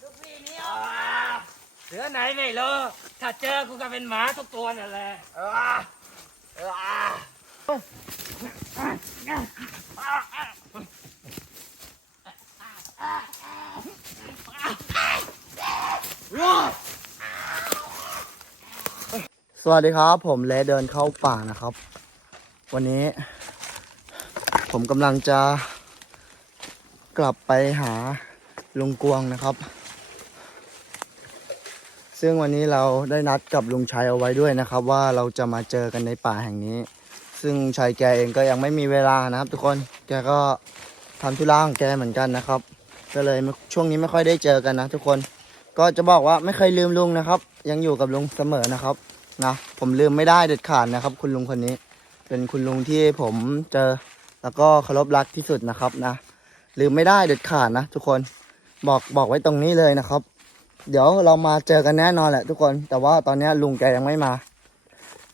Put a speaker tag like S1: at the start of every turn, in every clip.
S1: ลูกพี่นี่ออกมาเสือไหนไม่รู้ถ้าเจอกูก็เป็นหมาทุกตัวนั่นแหละเออเออ
S2: สวัสดีครับ ผมเลเดินเข้าป่านะครับ วันนี้ ผมกำลังจะกลับไปหา ลุงกวงนะครับ ซึ่งวันนี้เราได้นัดกับลุงชัยเอาไว้ด้วยนะครับ ว่าเราจะมาเจอกันในป่าแห่งนี้ ซึ่งชัยแกเองก็ยังไม่มีเวลานะครับ ทุกคนแกก็ทำธุระของแกเหมือนกันนะครับ ก็เลยช่วงนี้ไม่ค่อยได้เจอกันนะ ทุกคนก็จะบอกว่าไม่เคยลืมลุงนะครับ ยังอยู่กับลุงเสมอนะครับนะผมลืมไม่ได้เด็ดขาดนะครับ คุณลุงคนนี้ เป็นคุณลุงที่ผมเจอแล้วก็เคารพรักที่สุดนะครับนะลืมไม่ได้เด็ดขาดนะทุกคน บอกบอกไว้ตรงนี้เลยนะครับ เดี๋ยวเรามาเจอกันแน่นอนแหละทุกคน แต่ว่าตอนนี้ลุงแกยังไม่มา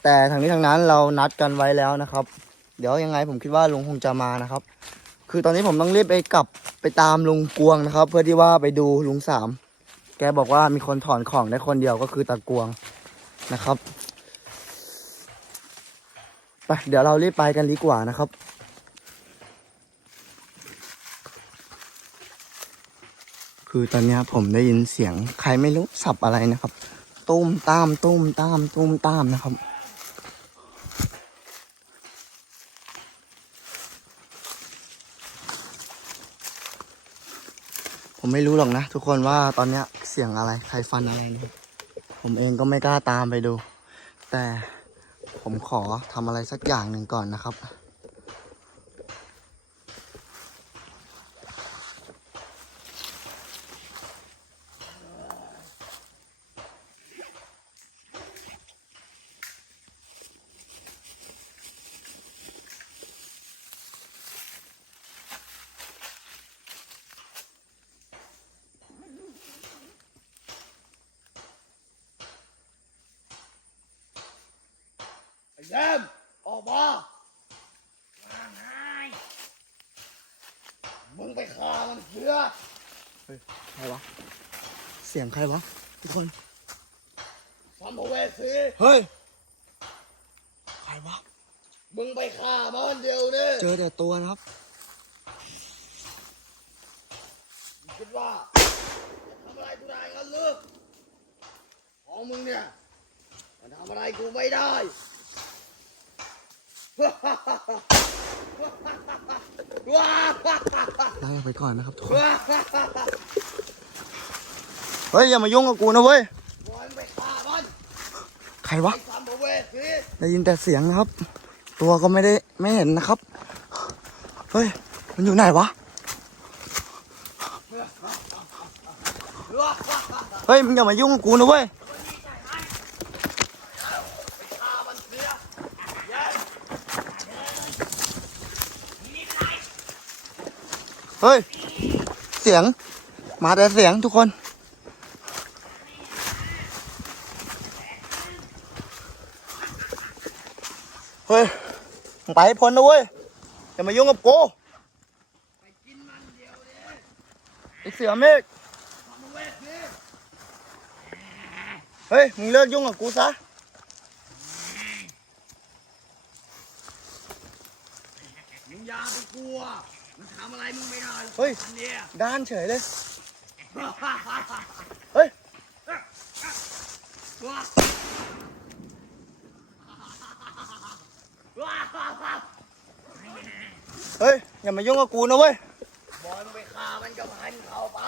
S2: แต่ทางนี้ทางนั้นเรานัดกันไว้แล้วนะครับ เดี๋ยวยังไงผมคิดว่าลุงคงจะมานะครับ คือตอนนี้ผมต้องรีบไปกลับไปตามลุงกวงนะครับ เพื่อที่ว่าไปดูลุงสาม แกบอกว่ามีคนถอนของได้คนเดียวก็คือตากวงนะครับไปเดี๋ยวเรารีบไปกันดีกว่านะครับ คือตอนนี้ผมได้ยินเสียงใครไม่รู้สับอะไรนะครับตุ้มตามตุ้มตามตุ้มตามนะครับ ผมไม่รู้หรอกนะ ทุกคนว่าตอนนี้เสียงอะไรใครฟันอะไรนะผมเองก็ไม่กล้าตามไปดู แต่ผมขอทำอะไรสักอย่างหนึ่งก่อนนะครับ
S3: ไอ้แยมออกมา
S1: ว่าไง
S3: มึงไปฆ่ามันเสือ
S2: ใครวะ เสียงใครวะทุกคน
S3: สัมภเวสี
S2: เฮ้ย ใครวะ
S3: มึงไปฆ่ามันเดียวนี่
S2: เจอแต่ตัวนะครับ
S3: มึงคิดว่าจะทำอะไรกูได้กันหรือของมึงเนี่ย มันทำอะไรกูไม่ได้ ว้า
S2: ไล่ไปก่อนนะครับทุกคนเฮ้ยอย่ามายุ่งกับกูนะเว้ย
S3: บอยมึงไปฆ่ามัน
S2: ใครวะ
S3: ไอ้สัมภเวสี
S2: ได้ยินแต่เสียงนะครับ ตัวก็ไม่ได้ไม่เห็นนะครับ เฮ้ย มันอยู่ไหนวะ เฮ้ยมึงอย่ามายุ่งกับกูนะเว้ย
S3: ฆ่ามันเสียแยม
S2: เฮ้ย เสียง มาแต่เสียงทุกคน เฮ้ยไปให้พ้นนะเว้ย อย่ามายุ่งกับกู
S3: ไปกินมันเดียวดิ
S2: ไอเสือเมฆ
S3: เฮ้
S2: ย มึงเลิกยุ่งกับกูซะ
S3: มึงยาไปกลัว มันทำอะไรมึงไม่ได้หรอก
S2: เฮ้ย
S3: อันเนี่ย
S2: ด้านเฉยเลย เฮ้ย
S3: ว้า
S2: เฮ้ย อย่ามายุ่งกับกูนะเว้ย
S3: บอยมึงไปฆ่ามันกับพันเข้าไป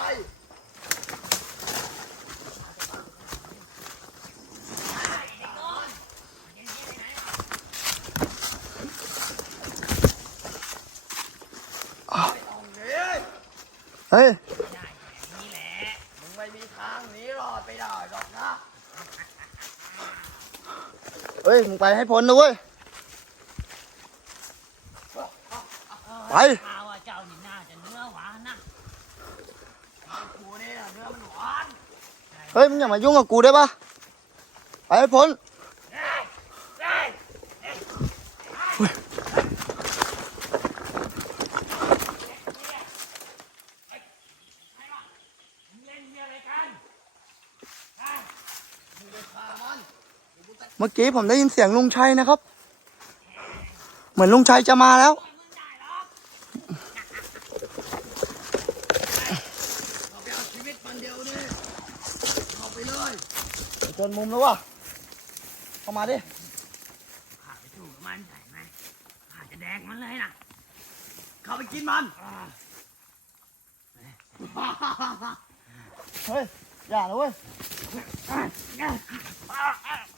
S3: ไม่ต้องหนี
S2: เฮ้ย
S1: นี่แหละ
S3: มึงไม่มีทางหนีรอดไปได้หรอกนะ
S2: เฮ้ย มึงไปให้พ้นนะเว้ย ไป
S1: ข่าวว่าเจ้านี่น่าจะเนื้อหวานนะ
S3: กูนี่น่ะเนื้อมันหวาน
S2: เฮ้ย มึงอย่ามายุ่งกับกูได้ปะไปให้พ้น
S1: เฮ้ย เฮ้ย
S2: เมื่อกี้ผมได้ยินเสียงลุงชัยนะครับ เหมือนลุงชัยจะมาแล้ว
S3: เราไปเอาชีวิตมันเดียวนี่เข้าไปเลย
S2: จนมุมแล้ววะเข้ามาดิ
S1: ข้าไปสู้กับมันใช่ไหมข้าจะแดกมันเลยนะ
S3: เข้าไปกินมัน
S2: เฮ้ย อย่านะเว้ย
S3: เอาปืนขึ้นมาทำเอาไว้ถือออกมาเอาไปกินเนื้อมันเลย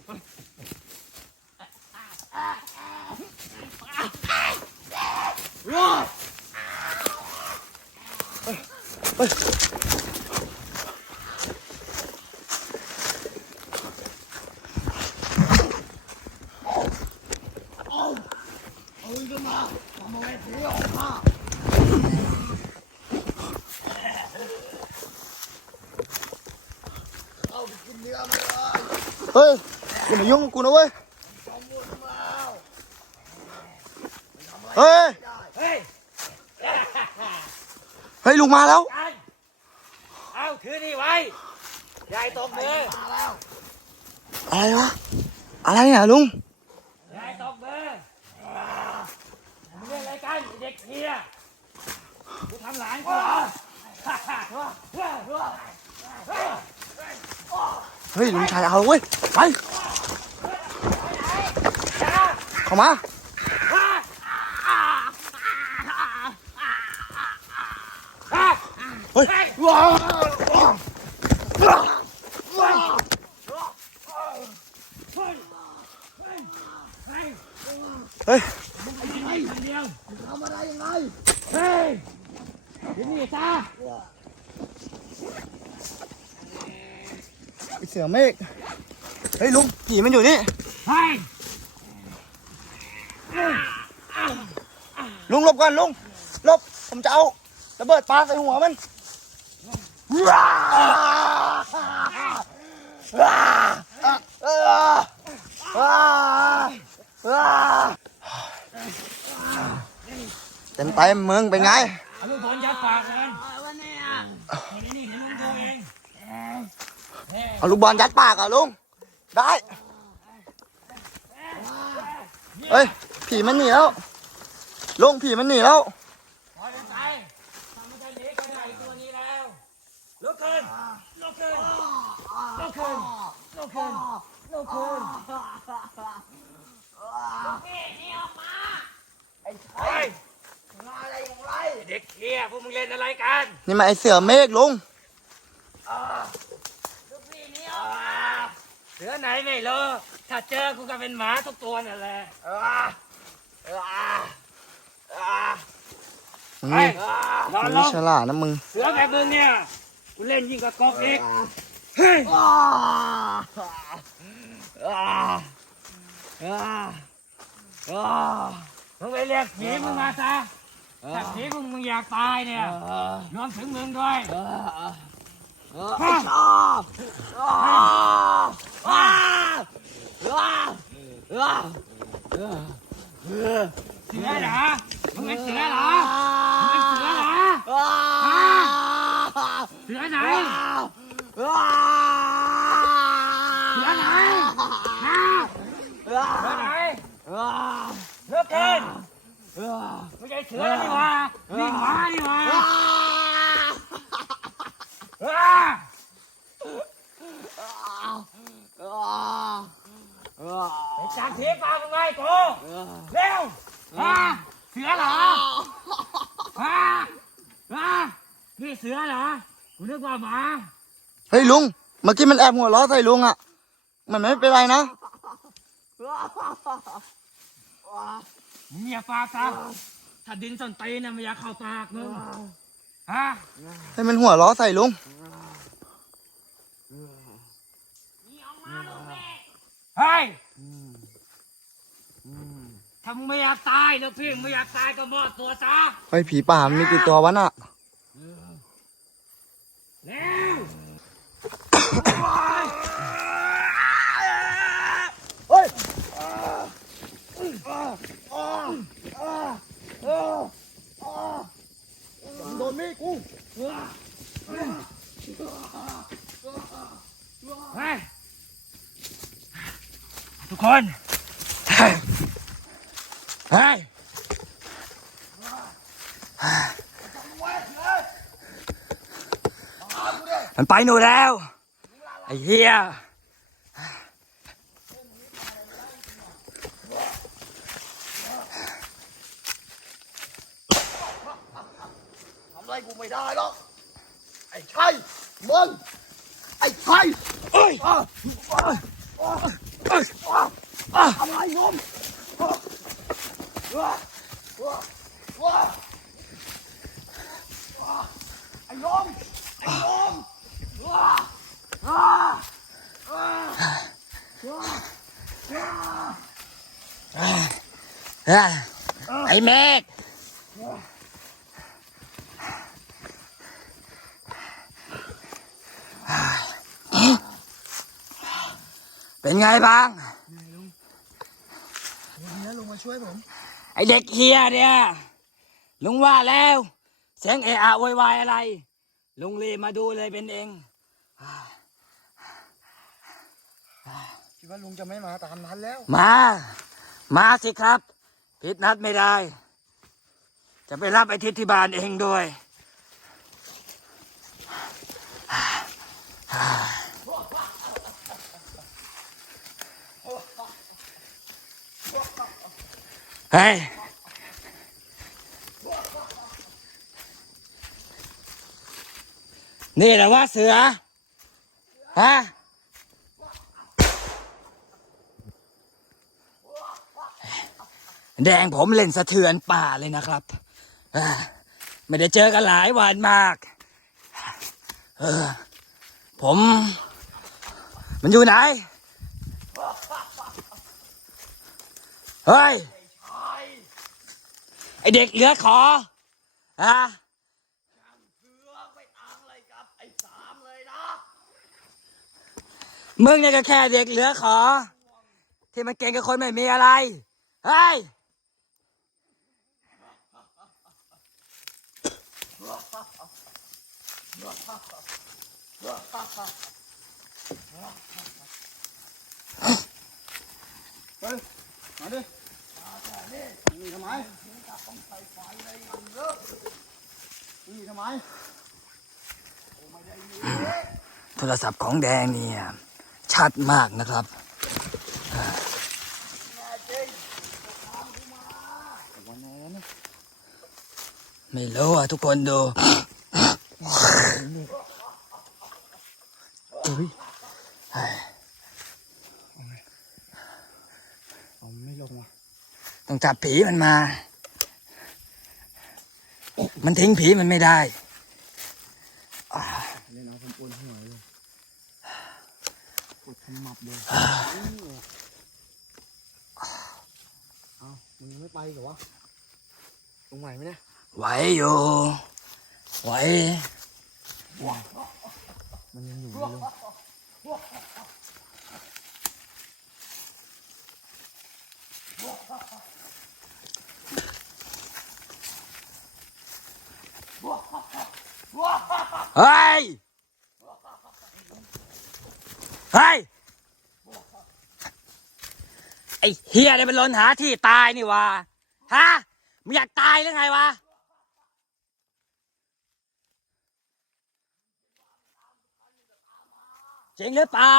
S2: เฮ้ยอย่ามายุ่งกับกูนะเว้ย
S3: จอมบุญมาแล้ว
S2: เฮ้ย
S1: เฮ้ย
S2: เฮ้ย ลุงมาแล้ว
S1: กันเอาถือนี่ไว้ยายตบมือ
S3: มาแล้ว
S2: อะไรวะ อะไรเนี่ยลุง
S1: ยายตบมือมึงเล่นอะไรกันไอ้เด็กเฮียกูทำหลานกูเหรอ
S2: เฮ้ยลุงชัยเอาเว้ยไปเข้ามา เฮ้ยเฮ้ย
S1: เดียว
S3: ทำอะไรยังไง
S1: เฮ้ยถือนี่ซะ
S2: ไอ้เสือเมฆ เฮ้ยลุงผีมันอยู่นี่
S1: เฮ้ย
S2: ลุงหลบก่อนลุงหลบ ผมจะเอาระเบิดปาใส่หัวมัน เต็มเต็มๆมึงเป็นไง
S1: เอาลูกบอลยัดปากกันวันนี้นี่ถึงมึงตัวเอง
S2: เอาลูกบอลยัดปากเหรอะลุง ได้ เฮ้ย ผีมันหนีแล้วลุงผีมันหนีแล้ว
S1: พอเป็นไปทำไม่ได้หนีก็ได้ตัวนี้แล้ว ลุกขึ้นลุกขึ้นลุกขึ้นลุกขึ้นลุกขึ้นเฮ้ย
S3: มาอะไรอย่างไร
S1: เด็กเฮียพวกมึงเล่นอะไรกัน
S2: นี่มันไอเสือเมฆลุง
S1: เสือไหนไม่รู้ถ้าเจอกูก็เป็นหมาทุกตัวนั่นแหละ
S2: มึง
S1: เฮ้
S2: นี่
S1: ยนอน
S2: มึง
S1: ล
S2: นี่
S1: ง
S2: ฉลาดนะมึง
S1: เสือแบบมึงเนี่ย กูเล่นยิ่งกว่ากบอีกเฮ้ยมึงไปเรียกผีมึงมาซะถ้าผีมึงมึงอยากตายเนี่ยรวมถึงมึงด้วยฮะเสือเหรอมึงเป็นเสือเหรอมึงเป็นเสือเหรอฮะเสือไหนเสือไหนฮะเสือไหนเสือ เกินไม่ใช่เสือนี่หว่านี่หมานี่หว่าอ่าไอ้จังทีปาก มึงไงกูเร็วฮะเสือเหรอฮะฮะนี่เสือเหรอกูนึกว่าหมา
S2: เฮ้ยลุง เมื่อกี้มันแอบหัวล้อใส่ลุงอะ มันไม่เป็นไรนะ
S1: มึงอย่าปากซะถ้าดินส้นตีนน่ะไม่อยากเข้าปากมึงฮะ
S2: ให้มันหัวล้อใส่ลุง
S1: เฮ้ยถ้ามึงไม่อยากตายนะพี่มึงไม่อยากตายก็มอบตัวซะ
S2: เฮ้ยผีป่ามันมีกี่ตัววะน่ะ
S1: เร็ว
S2: โดนมีกู
S1: เฮ้ย คนเฮ้ยเฮ้ย มันไปหนูแล้ว ไอ้เหี้ย
S3: ทำไรกูไม่ได้หรอก ไอ้ชัยมึง ไอ้ชัย
S1: เอ้ย
S3: ทำไรโยมอะอะอะอะอะไอ้โยมไอ้โยมอะอะอะอะ
S1: เอ้ย ไอ้เมฆเป็นไงบ้าง
S2: แล้วลุงมาช่วยผม
S1: ไอเด็กเฮียเนี่ยลุงว่าแล้ว เสียงเอะอะโวยวายอะไร ลุงรีบมาดูเลยเป็นเอง
S2: คิดว่าลุงจะไม่มาตามนั้นแล้ว
S1: มา มาสิครับ ผิดนัดไม่ได้ จะไปรับไอทิศที่บ้านเองด้วยเฮ้ยนี่แหละว่าเสือฮะ แดงผมเล่นสะเทือนป่าเลยนะครับอ่าไม่ได้เจอกันหลายวันมาก เออ ผม มันอยู่ไหน เฮ้ย ไอเด็กเหลือขอฮะ
S3: เสือไม่ต่างอะไรกับไอ้สามเลยนะ
S1: มึงเนี่ยก็แค่เด็กเหลือขอ ที่มันเก่งกับคนไม่มีอะไร เฮ้ย
S2: มาดินี่ทำไมนี่ทำไม
S1: โทรศัพท์ของแดงเนี่ย ชัดมากนะครับ
S2: ไหนแล้วเนี่ย
S1: ไม่รู้อะทุกคนดู
S2: เฮ้ยเอาไม่ลงว่ะ
S1: ต้องจับผีมันมา มันทิ้งผีมันไม่ได้
S2: เล่นเอาผมปวดหัวเลยปวดขมับเลยเอามึงยังไม่ไปเหรอวะลงไหวไหมเนี่ย
S1: ไหวอยู่ไหว
S2: มันยังอยู่เลยลุง
S1: เฮ้ย เฮ้ย ไอ้เฮียเนี่ยมันลนหาที่ตายนี่วะ ฮะมึงอยากตายหรือไงวะ จริงหรือเปล่า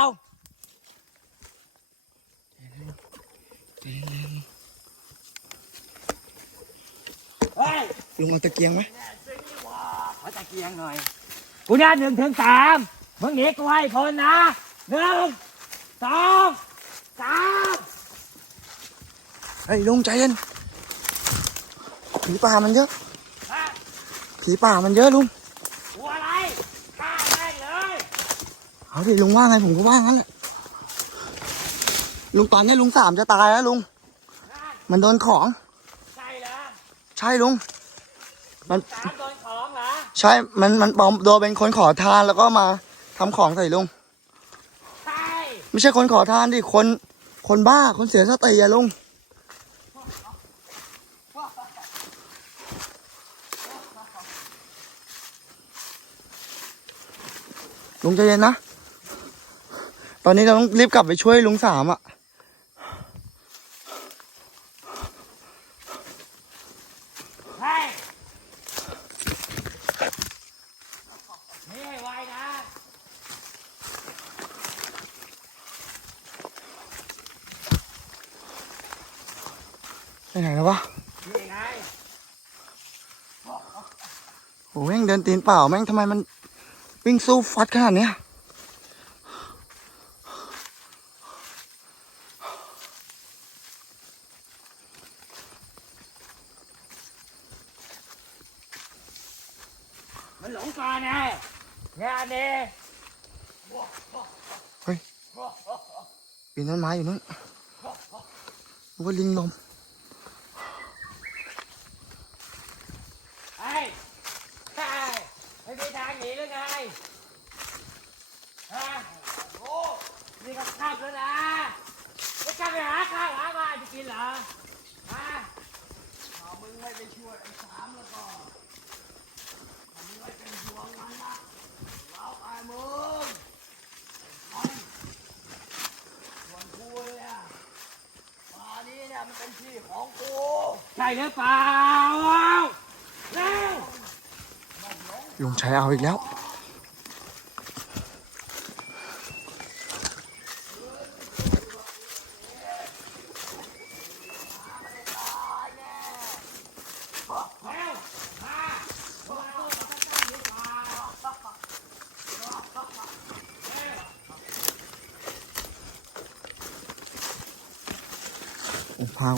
S1: เฮ้ย
S2: ลุงเอาตะเกียงไหม
S1: ขอตะเกียงหน่อย กูนับหนึ่งถึงสามมึงหนีกูให้คนนะหนึ่งสองสาม
S2: เฮ้ยลุงใจเย็นผีป่ามันเยอะ
S1: ฮะ
S2: ผีป่ามันเยอะลุง
S1: กลัวอะไรฆ่าแม่งเลย
S2: เอาดิลุงว่าไงผมก็ว่างั้นแหละลุงตอนนี้ลุงสามจะตายแล้วลุง
S1: นั่น
S2: มันโดนของ
S1: ใช่เหรอ
S2: ใช่ลุง มัน
S1: สามโดนของเหรอ
S2: ใช่ มันมันปลอมโดนเป็นคนขอทานแล้วก็มาทำของใส่ลุง
S1: ใช่
S2: ไม่ใช่คนขอทานดิ คน คนบ้า คนเสียสติอะลุง ลุงใจเย็นนะ ตอนนี้เราต้องรีบกลับไปช่วยลุงสามอะ่ะไปไหนแล้ววะโอ้แม่งเดินตีนเปล่าแม่งทำไมมันวิ่งสู้ฟัดขนาดเนี้ย
S1: มันหลงป่าแน่งานนี้ย
S2: ปีนต้นไม้อยู่นู้นนึกว่าลิงลม
S1: ไอ้ไอ้ไม่มีทางหนีหรือไงฮะโอ้นี่ก็ข้ามแล้วนะจะกลับไปหาข้าวหาบ้านจะกินเหรอฮะ
S3: ถ้ามึงไม่ไปช่วยไอ้สามแล้วก็ถ้ามึงไม่เป็นห่วงมันนะเราตายมึงไปส่วนกูเนี่ยป่านี้เนี่ยมันเป็นที่ ของกู
S1: ใช่หรือเปล่าเร็ว
S2: ลุงชัยเอาอีกแล้ว
S1: เร็วมาพวกเราต้องมาตั้งดีกว่า
S2: พา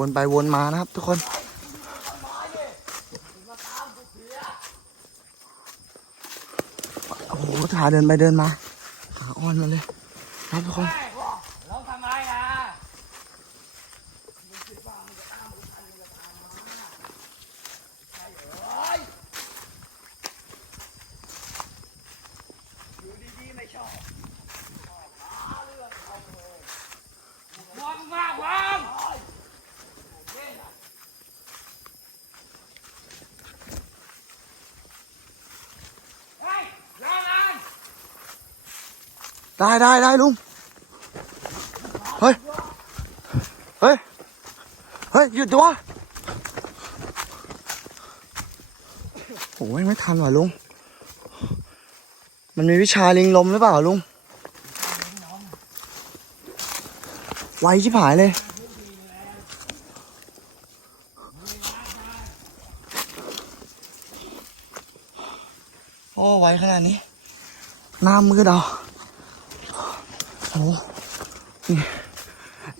S2: วนไปวนมานะครับทุกคน โอ้โหขาเดินไปเดินมาขาอ่อนมาเลยครับทุกคน
S1: เฮ้ยลองทำไมนะ
S3: อยู่ดีๆไม่ชอบ
S1: วางมากวางเฮ้ยรอมัน
S2: ได้ได้ได้ลุง เฮ้ย เฮ้ย เฮ้ย หยุดตัวะโอ้ยไม่ทันว่ะลุง มันมีวิชาลิงลมหรือเปล่าลุง ไวชิบหายเลยโอ้ไวขนาดนี้หน้ามืดเอาโอ้นี่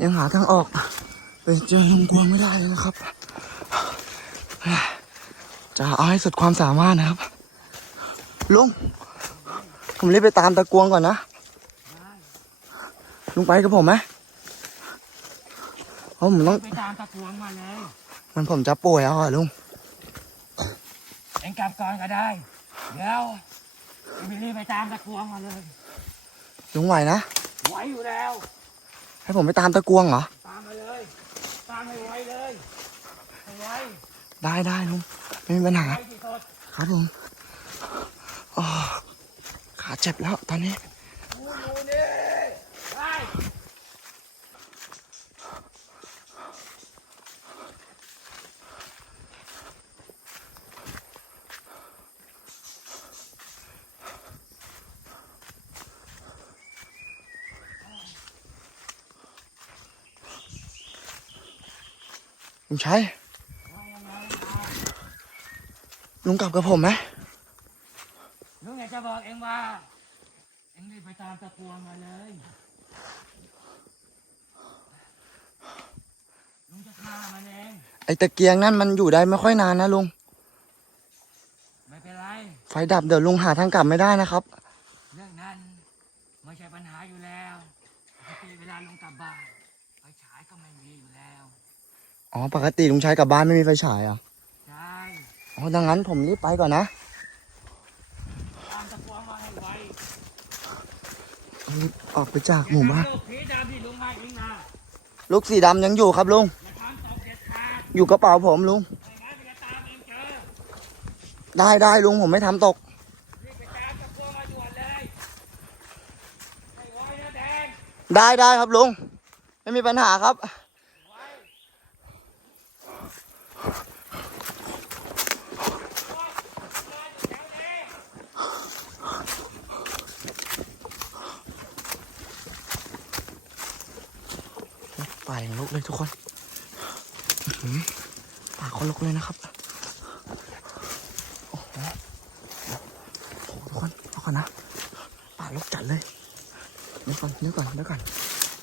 S2: ยังหาทางออกไปเจอลุงกวงไม่ได้เลยนะครับ จะเอาให้สุดความสามารถนะครับ ลุง ผมรีบไปตามตะกวงก่อนนะ ลุงไปกับผมไหมเพราะผมต้อง
S1: ไปตามตะกวงมาเลย
S2: มันผมจะป่วยแล้วอะลุง
S1: เอ็งกลับก่อนก็ได้ เดี๋ยวไปรีบไปตามตะกวงมาเลย
S2: ลุงไหวนะ
S1: ไหวอยู่แล้ว
S2: ให้ผมไปตามตะกวงเหรอ
S1: ตามมาเลย ตามให้ไวเลยให้ไว
S2: ได้ได้ลุงไม่มีปัญหา
S1: ไวที่สุด
S2: ครับผมอ๋อขาเจ็บแล้วตอนนี้
S3: กูอยู่นี่
S2: ลุงชัยลุงกลับกับผมไหม
S1: ลุงอยากจะบอกเอ็งว่า เอ็งรีบไปตามตะกวงมาเลยลุงจะฆ่ามันเอง
S2: ไอตะเกียงนั่นมันอยู่ได้ไม่ค่อยนานนะลุง
S1: ไม่เป็นไร
S2: ไฟดับเดี๋ยวลุงหาทางกลับไม่ได้นะครับ
S1: เรื่องนั้นไม่ใช่ปัญหาอยู่แล้วปกติเวลาลุงกลับบ้านไฟฉายก็ไม่มีอยู่แล้ว
S2: อ๋อ ปกติลุงชัยกลับบ้านไม่มีไฟฉายเหรอะ
S1: ใช่
S2: อ๋อ ดังนั้นผมรีบไปก่อนนะ
S1: ตามตะกวงมาให้ไว
S2: รีบออกไปจากหมู่บ้าน
S1: ลูกผีดำที่ลุงให้เองนะ
S2: ลูกสีดำยังอยู่ครับลุง
S1: อย่าทำตกเด็ดขาด
S2: อยู่กระเป๋าผมลุง
S1: ไม่งั้นมันจะตามเองเจอ
S2: ได้ได้ลุงผมไม่ทำตก
S1: รีบไปตามตะกวงมาด่วนเลยให้ไวนะแดง
S2: ได้ได้ครับลุง ไม่มีปัญหาครับ อย่างลุกเลยทุกคนป่าคนลุกเลยนะครับโอ้โหทุกคนเอาก่อนนะป่าลกจัดเลยเดี๋ยวก่อนเดี๋ยวก่อนเดี๋ยวก่อน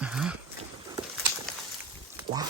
S2: อ่าว้าว